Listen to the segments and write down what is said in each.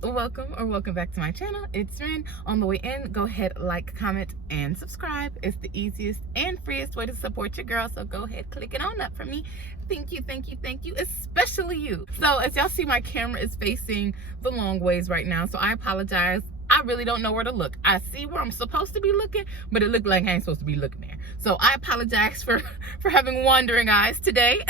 Welcome back to my channel. It's Ren. On the way in, go ahead, like, comment, and subscribe. It's the easiest and freest way to support your girl, so go ahead, click it on up for me. Thank you, especially you. So as y'all see, my camera is facing the long ways right now, so I apologize. I really don't know where to look. I see where I'm supposed to be looking, but it looked like I ain't supposed to be looking there. So I apologize for having wandering eyes today.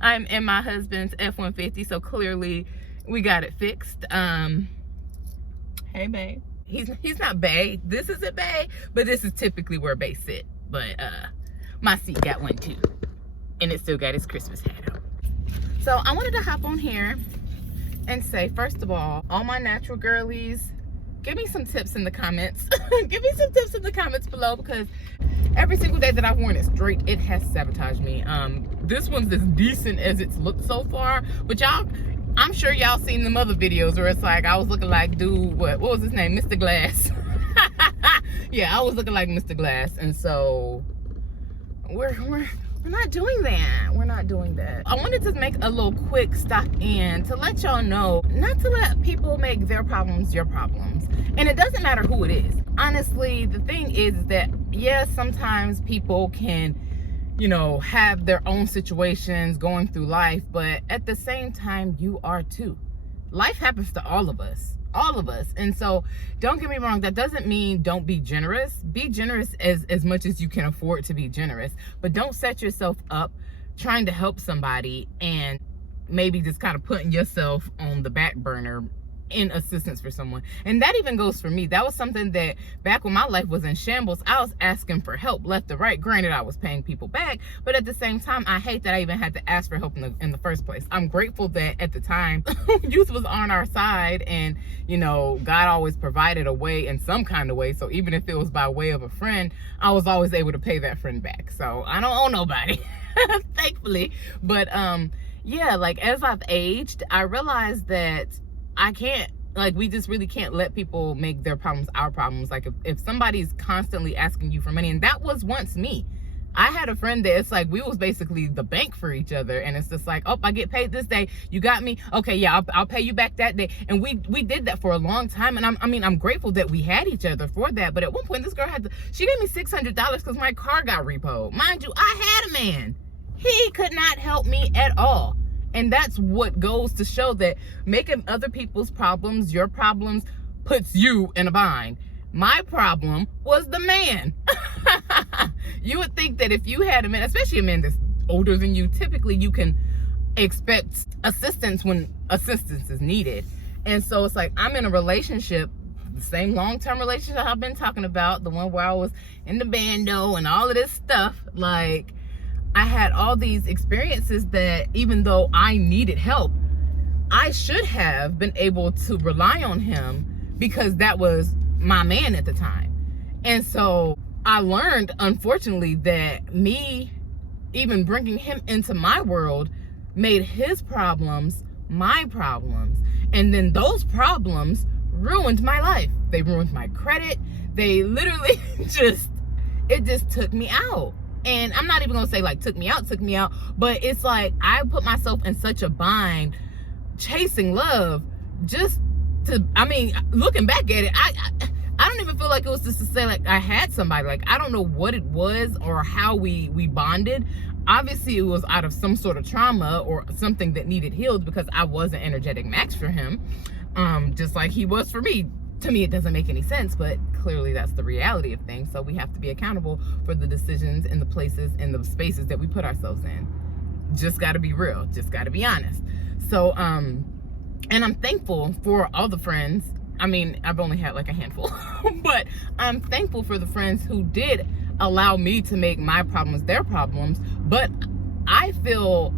I'm in my husband's F-150, so clearly we got it fixed. Hey babe. He's not bae. This isn't bae, but this is typically where bae sit. But my seat got one too, and it still got his Christmas hat on. So I wanted to hop on here and say, first of all my natural girlies, give me some tips in the comments. Give me some tips in the comments below, because every single day that I've worn it straight, it has sabotaged me. This one's as decent as it's looked so far, but y'all, I'm sure y'all seen them other videos where it's like I was looking like dude, what was his name, Mr. Glass. Yeah, I was looking like Mr. Glass, and so we're not doing that. We're not doing that. I wanted to make a little quick stop in to let y'all know not to let people make their problems your problems. And it doesn't matter who it is. Honestly, the thing is that, yes, sometimes people can, you know, have their own situations going through life, but at the same time, you are too. Life happens to all of us. And so don't get me wrong, that doesn't mean don't be generous. Be generous as much as you can afford to be generous, but don't set yourself up trying to help somebody and maybe just kind of putting yourself on the back burner in assistance for someone. And that even goes for me. That was something that back when my life was in shambles, I was asking for help left to right. Granted, I was paying people back, but at the same time, I hate that I even had to ask for help in the first place. I'm grateful that at the time youth was on our side, and you know, God always provided a way in some kind of way. So even if it was by way of a friend, I was always able to pay that friend back. So I don't owe nobody, thankfully. But yeah, like as I've aged, I realized that I can't, like, we just really can't let people make their problems our problems. Like if somebody's constantly asking you for money, and that was once me. I had a friend that it's like we was basically the bank for each other, and it's just like, oh, I get paid this day, you got me, okay, yeah, I'll pay you back that day. And we did that for a long time, and I'm grateful that we had each other for that. But at one point, this girl she gave me $600 because my car got repoed. Mind you, I had a man. He could not help me at all. And that's what goes to show that making other people's problems your problems puts you in a bind. My problem was the man. You would think that if you had a man, especially a man that's older than you, typically you can expect assistance when assistance is needed. And so it's like, I'm in a relationship, the same long-term relationship I've been talking about, the one where I was in the bando and all of this stuff. Like, I had all these experiences that even though I needed help, I should have been able to rely on him because that was my man at the time. And so I learned, unfortunately, that me even bringing him into my world made his problems my problems. And then those problems ruined my life. They ruined my credit. They literally it just took me out. And I'm not even gonna say like took me out, but it's like I put myself in such a bind chasing love just to, I mean, looking back at it, I don't even feel like it was just to say like I had somebody. Like, I don't know what it was or how we bonded. Obviously it was out of some sort of trauma or something that needed healed, because I was an energetic match for him, just like he was for me. To me, it doesn't make any sense, but clearly that's the reality of things. So we have to be accountable for the decisions and the places and the spaces that we put ourselves in. Just got to be real. Just got to be honest. So, and I'm thankful for all the friends. I mean, I've only had like a handful, but I'm thankful for the friends who did allow me to make my problems their problems. But I feel,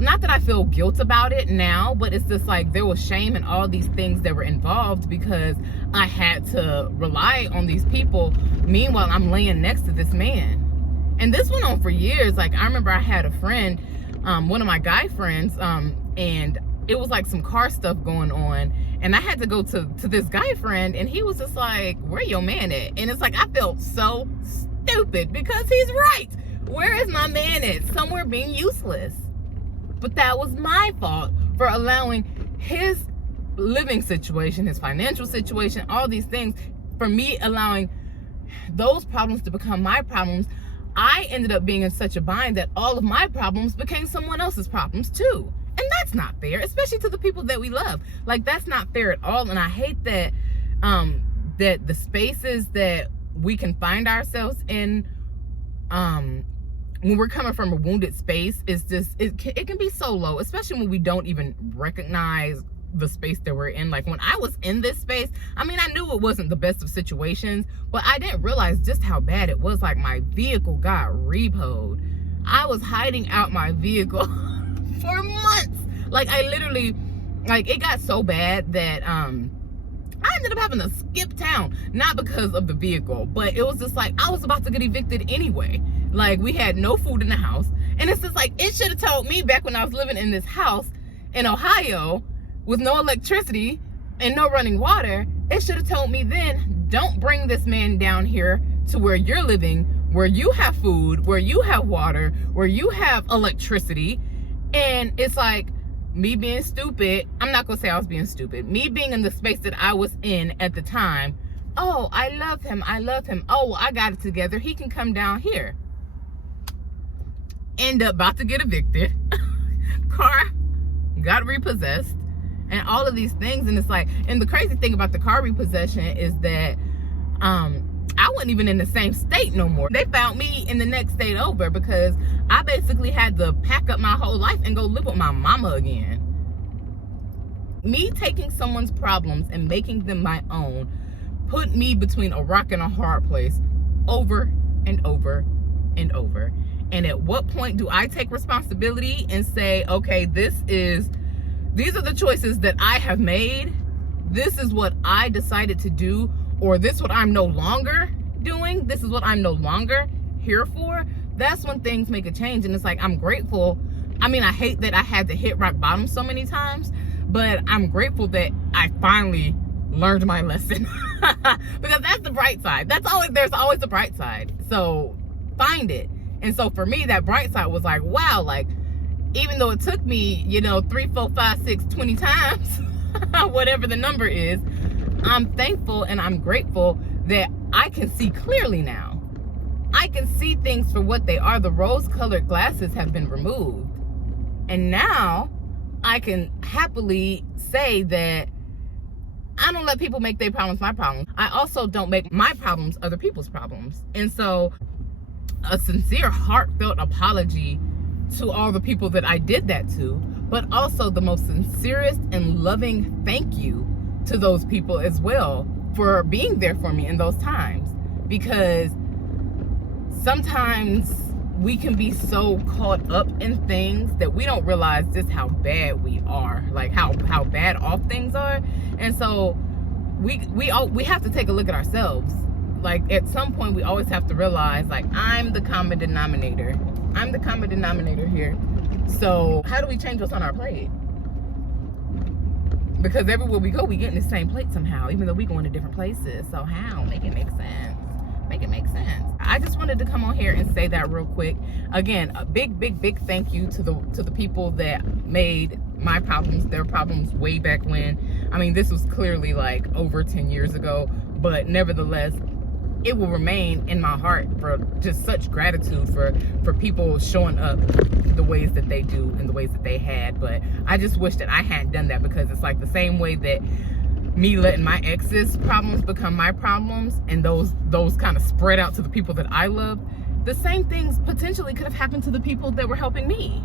not that I feel guilt about it now, but it's just like there was shame and all these things that were involved because I had to rely on these people. Meanwhile, I'm laying next to this man. And this went on for years. Like, I remember I had a friend, one of my guy friends, and it was like some car stuff going on. And I had to go to this guy friend, and he was just like, where your man at? And it's like, I felt so stupid because he's right. Where is my man at? Somewhere being useless. But that was my fault for allowing his living situation, his financial situation, all these things, for me allowing those problems to become my problems, I ended up being in such a bind that all of my problems became someone else's problems too. And that's not fair, especially to the people that we love. Like, that's not fair at all. And I hate that that the spaces that we can find ourselves in when we're coming from a wounded space is just, it can be so low, especially when we don't even recognize the space that we're in. Like, when I was in this space, I mean, I knew it wasn't the best of situations, but I didn't realize just how bad it was. Like, my vehicle got repoed. I was hiding out my vehicle for months. Like, I literally, like, it got so bad that I ended up having to skip town, not because of the vehicle, but it was just like, I was about to get evicted anyway. Like, we had no food in the house, and it's just like, it should have told me back when I was living in this house in Ohio with no electricity and no running water, it should have told me then, don't bring this man down here to where you're living, where you have food, where you have water, where you have electricity. And it's like, me being stupid, I'm not gonna say I was being stupid, me being in the space that I was in at the time, oh, I love him, oh, I got it together, he can come down here. End up about to get evicted, car got repossessed, and all of these things. And it's like, and the crazy thing about the car repossession is that I wasn't even in the same state no more. They found me in the next state over, because I basically had to pack up my whole life and go live with my mama again. Me taking someone's problems and making them my own put me between a rock and a hard place over and over and over. And at what point do I take responsibility and say, okay, these are the choices that I have made, this is what I decided to do, or this is what I'm no longer doing, this is what I'm no longer here for? That's when things make a change. And it's like, I'm grateful. I mean, I hate that I had to hit rock bottom so many times, but I'm grateful that I finally learned my lesson. Because that's the bright side. There's always a bright side. So find it. And so for me, that bright side was like, wow, like, even though it took me, 3, 4, 5, 6, 20 times, whatever the number is, I'm thankful and I'm grateful that I can see clearly now. I can see things for what they are. The rose-colored glasses have been removed. And now I can happily say that I don't let people make their problems my problems. I also don't make my problems other people's problems. And so a sincere, heartfelt apology to all the people that I did that to, but also the most sincerest and loving thank you to those people as well for being there for me in those times. Because sometimes we can be so caught up in things that we don't realize just how bad we are, like how bad off things are. And so we have to take a look at ourselves. Like, at some point we always have to realize, like, I'm the common denominator. I'm the common denominator here. So how do we change what's on our plate? Because everywhere we go, we get in the same plate somehow, even though we go into different places. So how? Make it make sense. Make it make sense. I just wanted to come on here and say that real quick. Again, a big thank you to the people that made my problems their problems way back when. I mean, this was clearly like over 10 years ago, but nevertheless, it will remain in my heart for just such gratitude for people showing up the ways that they do and the ways that they had. But I just wish that I hadn't done that, because it's like the same way that me letting my ex's problems become my problems and those kind of spread out to the people that I love, the same things potentially could have happened to the people that were helping me,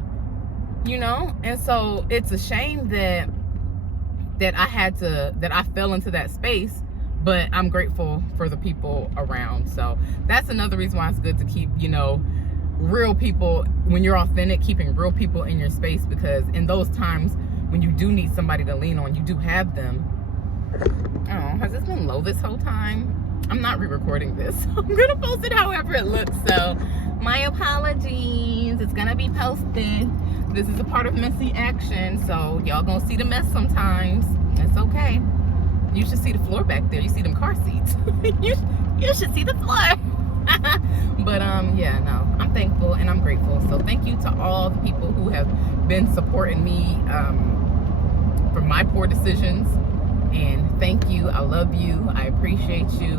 And so it's a shame that I fell into that space. But I'm grateful for the people around. So that's another reason why it's good to keep, real people, when you're authentic, keeping real people in your space, because in those times when you do need somebody to lean on, you do have them. Oh, has this been low this whole time? I'm not re-recording this. I'm gonna post it however it looks. So my apologies. It's gonna be posted. This is a part of messy action. So y'all gonna see the mess sometimes. It's okay. You should see the floor back there. You see them car seats. you should see the floor. But yeah, no, I'm thankful and I'm grateful. So thank you to all the people who have been supporting me for my poor decisions. And thank you, I love you, I appreciate you.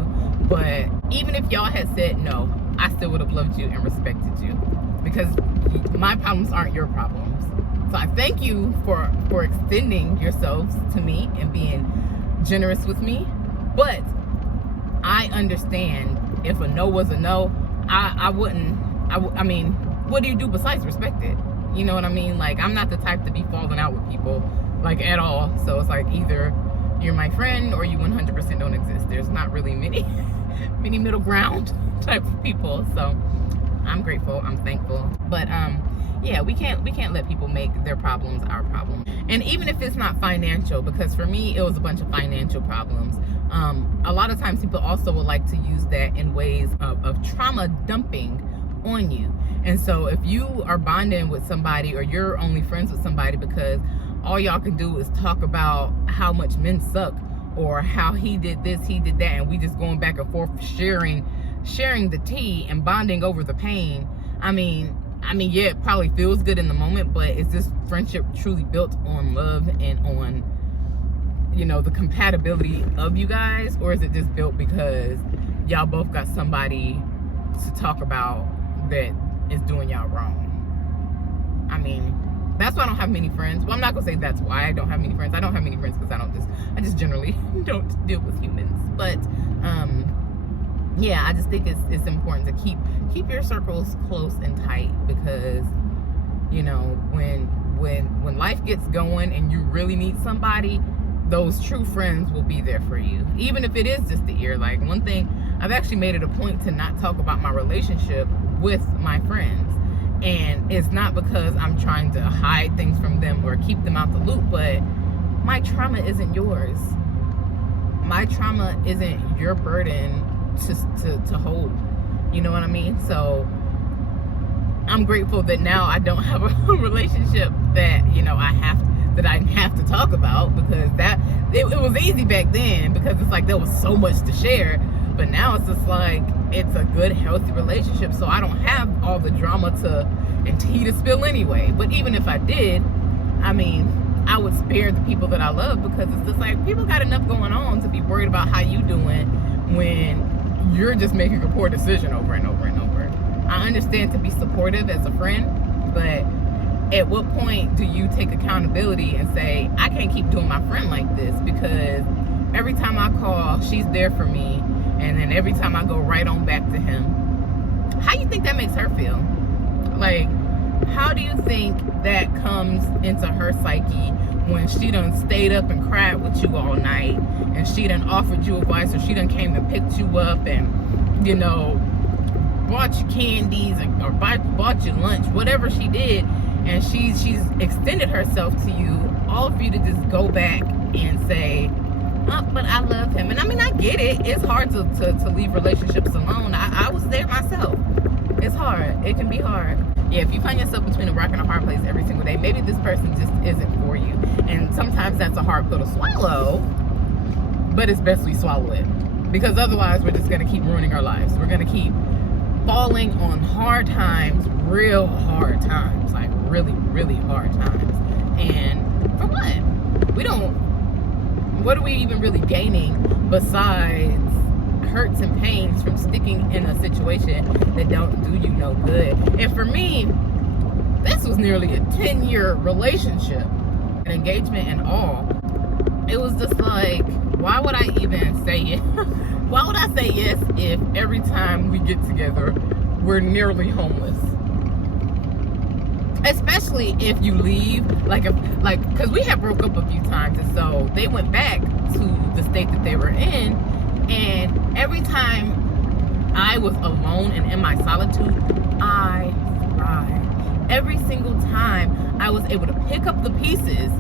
But even if y'all had said no, I still would have loved you and respected you, because my problems aren't your problems. So I thank you for extending yourselves to me and being generous with me. But I understand if a no was a no, I mean, what do you do besides respect it? You know what I mean? Like, I'm not the type to be falling out with people, like, at all. So it's like, either you're my friend or you 100% don't exist. There's not really many middle ground type of people. So I'm grateful, I'm thankful. But yeah, we can't let people make their problems our problem. And even if it's not financial, because for me it was a bunch of financial problems. A lot of times people also would like to use that in ways of trauma dumping on you. And so if you are bonding with somebody, or you're only friends with somebody because all y'all can do is talk about how much men suck, or how he did this, he did that, and we just going back and forth sharing the tea and bonding over the pain. I mean, yeah, it probably feels good in the moment, but is this friendship truly built on love and on, you know, the compatibility of you guys? Or is it just built because y'all both got somebody to talk about that is doing y'all wrong? I mean, that's why I don't have many friends. Well, I'm not gonna say that's why I don't have many friends. I don't have many friends because I just generally don't deal with humans. But yeah, I just think it's important to keep your circles close and tight, because, you know, when life gets going and you really need somebody, those true friends will be there for you, even if it is just the ear. Like, one thing, I've actually made it a point to not talk about my relationship with my friends. And it's not because I'm trying to hide things from them or keep them out the loop, but my trauma isn't yours. My trauma isn't your burden to hold. You know what I mean? So I'm grateful that now I don't have a relationship that, you know, I have to talk about, because it was easy back then, because it's like there was so much to share. But now it's just like, it's a good, healthy relationship, so I don't have all the drama and tea to spill anyway. But even if I did, I mean, I would spare the people that I love, because it's just like, people got enough going on to be worried about how you doing when you're just making a poor decision over and over and over. I understand to be supportive as a friend, but at what point do you take accountability and say, I can't keep doing my friend like this, because every time I call, she's there for me, and then every time I go right on back to him. How do you think that makes her feel? Like, how do you think that comes into her psyche when she done stayed up and cried with you all night, and she done offered you advice, or she done came and picked you up and, you know, bought you candies or bought you lunch, whatever she did, and she's extended herself to you, all for you to just go back and say, oh, but I love him. And I mean, I get it. It's hard to leave relationships alone. I was there myself. It's hard. It can be hard. Yeah, if you find yourself between a rock and a hard place every single day, maybe this person just isn't for you. And sometimes that's a hard pill to swallow, but it's best we swallow it, because otherwise we're just going to keep ruining our lives. We're going to keep falling on hard times, real hard times, like really, really hard times. And for what? What are we even really gaining besides hurts and pains from sticking in a situation that don't do you no good? And for me, this was nearly a 10-year relationship, an engagement and all. It was just like, why would I even say it? Why would I say yes if every time we get together, we're nearly homeless? Especially if you leave, because we had broke up a few times, and so they went back to the state that they were in, and every time I was alone and in my solitude, I cried. Every single time I was able to pick up the pieces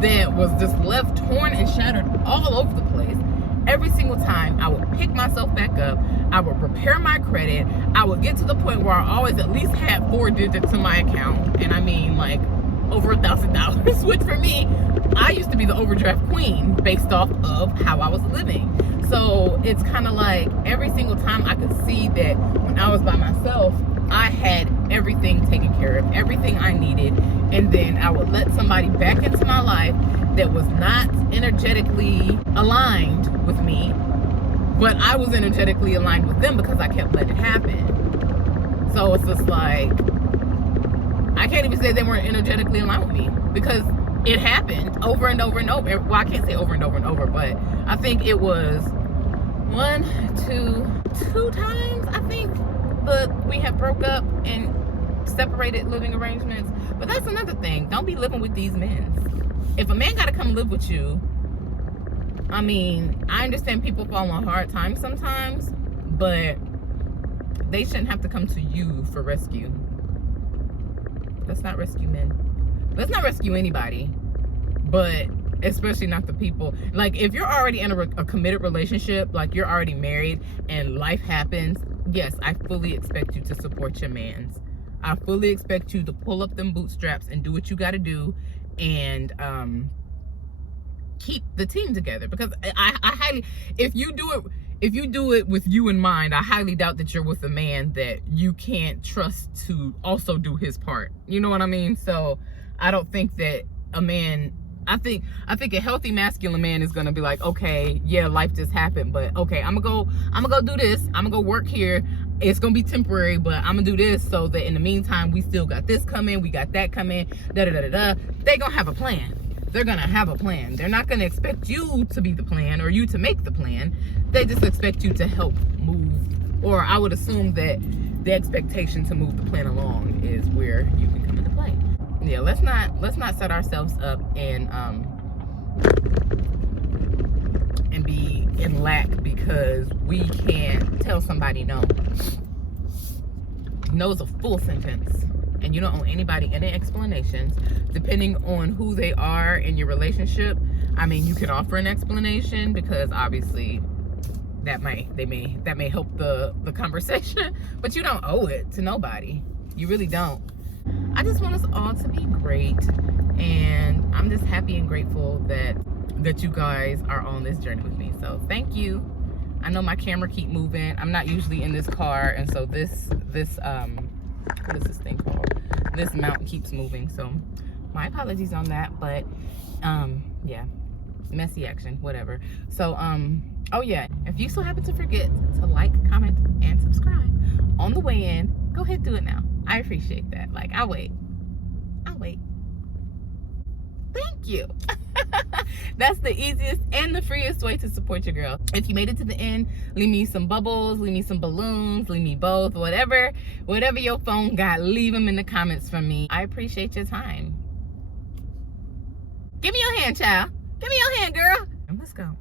that was just left torn and shattered all over the place, every single time I would pick myself back up, I would repair my credit, I would get to the point where I always at least had 4 digits in my account, and I mean like over $1,000, which for me, I used to be the overdraft queen based off of how I was living. So it's kind of like every single time I could see that when I was by myself, I had everything taken care of, everything I needed, and then I would let somebody back into my life that was not energetically aligned with me, but I was energetically aligned with them because I kept letting it happen. So it's just like, I can't even say they weren't energetically aligned with me because it happened over and over and over. Well, I can't say over and over and over, but I think it was two times, I think, but we have broke up and separated living arrangements. But that's another thing. Don't be living with these men. If a man got to come live with you, I mean, I understand people fall on hard times sometimes, but they shouldn't have to come to you for rescue. Let's not rescue men. Let's not rescue anybody, but especially not the people. Like, if you're already in a committed relationship, like you're already married and life happens, yes, I fully expect you to support your mans. I fully expect you to pull up them bootstraps and do what you got to do, and keep the team together. Because I highly, if you do it with you in mind, I highly doubt that you're with a man that you can't trust to also do his part. You know what I mean? So I don't think that a man, I think a healthy masculine man is gonna be like, okay, yeah, life just happened, but okay, I'm gonna go do this. I'm gonna go work here. It's gonna be temporary, but I'm gonna do this so that in the meantime we still got this coming, we got that coming. Da da da da da. They gonna have a plan. They're gonna have a plan. They're not gonna expect you to be the plan or you to make the plan. They just expect you to help move. Or I would assume that the expectation to move the plan along is where you can come into play. Yeah, let's not set ourselves up and be in lack because we can't tell somebody no. No is a full sentence, and you don't owe anybody any explanations. Depending on who they are in your relationship, I mean, you can offer an explanation because obviously that may help the conversation, but you don't owe it to nobody. You really don't. I just want us all to be great, and I'm just happy and grateful that you guys are on this journey with me. So thank you. I know my camera keep moving. I'm not usually in this car, and so this what is this thing called? This mount keeps moving, so my apologies on that. But yeah, messy action, whatever. So oh yeah, if you so happen to forget to like, comment, and subscribe on the way in, go ahead, do it now. I appreciate that. Like, I'll wait. Thank you. That's the easiest and the freest way to support your girl. If you made it to the end, leave me some bubbles, leave me some balloons, leave me both, whatever your phone got, leave them in the comments for me. I appreciate your time. Give me your hand, child. Give me your hand, girl. And let's go.